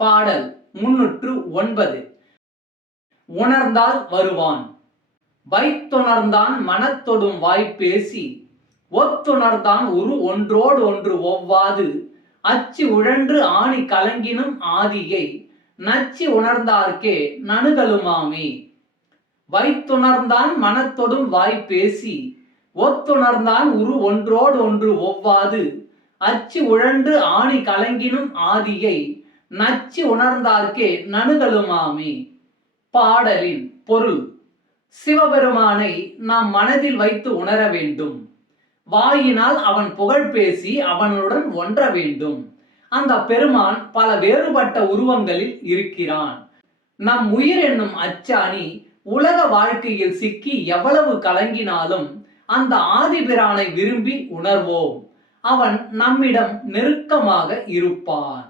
பாடல் முன்னூற்று ஒன்பது. உணர்ந்தால் வருவான். வைத்துணர்ந்தான் மனத்தொடும் வாய்ப்பேசி. ஒத்துணர்ந்தான் உரு ஒன்றோடு ஒன்று ஒவ்வாது. அச்சு உழன்று ஆணி கலங்கினும் ஆதியை. நச்சி உணர்ந்தார்க்கே நணுகலுமாமே. வைத்துணர்ந்தான் மனத்தொடும் வாய்ப்பேசி. ஒத்துணர்ந்தான் உரு ஒன்றோடு ஒன்று ஒவ்வாது. அச்சு உழன்று ஆணி கலங்கினும் ஆதியை. நச்சு உணர்ந்தார்க்கே நணுகலுமாமே. பாடலின் பொருள் சிவபெருமானை நாம் மனதில் வைத்து உணர வேண்டும். வாயினால் அவன் புகழ் பேசி அவனுடன் ஒன்ற வேண்டும். அந்த பெருமான் பல வேறுபட்ட உருவங்களில் இருக்கிறான். நம் உயிர் என்னும் அச்சாணி உலக வாழ்க்கையில் சிக்கி எவ்வளவு கலங்கினாலும் அந்த ஆதிபிரானை விரும்பி உணர்வோம். அவன் நம்மிடம் நெருக்கமாக இருப்பான்.